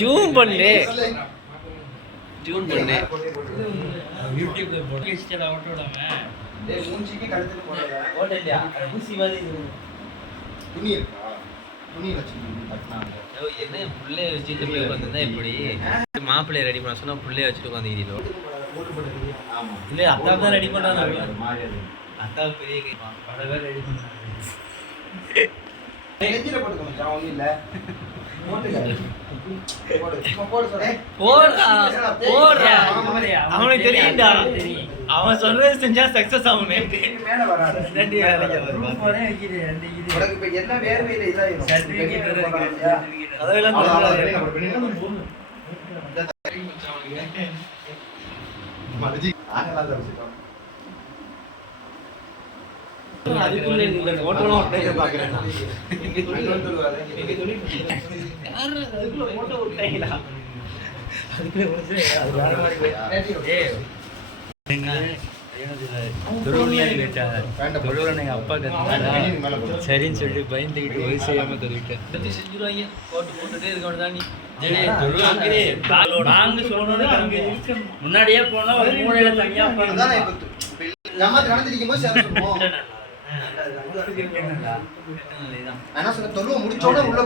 zoom பண்ணு zoom பண்ணு யூடியூப்ல போட்டு இன்ஸ்டால ஓட்ட விடாம டேய் மூஞ்சிக்கு கழுத்துக்கு போறதா ஓட்ட இல்லையா ஊசி மாதிரி துணி இருக்கா துணி வச்சிருக்கீங்க கட்டனாங்க என்ன புள்ளைய வச்சுட்டு போய் உட்காந்துருந்தா எப்படி மாப்பிள்ளைய ரெடி பண்ண சொன்னா புள்ளைய வச்சுட்டு உட்காந்துக்கிறீங்களோ ஆமா இல்ல அத்தா தான் ரெடி பண்றாங்க மாதிரி அத்தா பெரிய கை பல பேர் ரெடி பண்றாங்க நெஞ்சில போட்டுக்கோ மச்சான் ஒண்ணும் இல்ல போட்டுக்க போடு சும்மா போடு சொல்றேன் போடுறா அவனுக்கு தெரியும்டா அவன் சொல்றது செஞ்சா சக்சஸ் ஆகும் மேல வராத ரெண்டு வேலைக்கு வரும் போறேன் வைக்கிறேன் ரெண்டு இது உனக்கு இப்ப என்ன வேர்வையில இதாயிரும் சர்டிபிகேட் அதெல்லாம் மறுஜி ஆகலாம் தரச்சிட்டோம் அதுக்குள்ள இந்த போட்டோலாம் ஒட்டே பாக்குறேன் அதுக்குள்ள போட்டோ ஒட்டேங்களா அதுக்குள்ள முடிச்சு அது வேற மாதிரி அப்பா சரின்னு சொல்லிட்டு பயந்துக்கிட்டு வயசு செய்யாம தருவிட்டேன் செஞ்சுருவாங்க போட்டு போட்டுட்டே இருக்க முன்னாடியே போனா ஒரு மூலையில தனியா முடிச்சோட உள்ள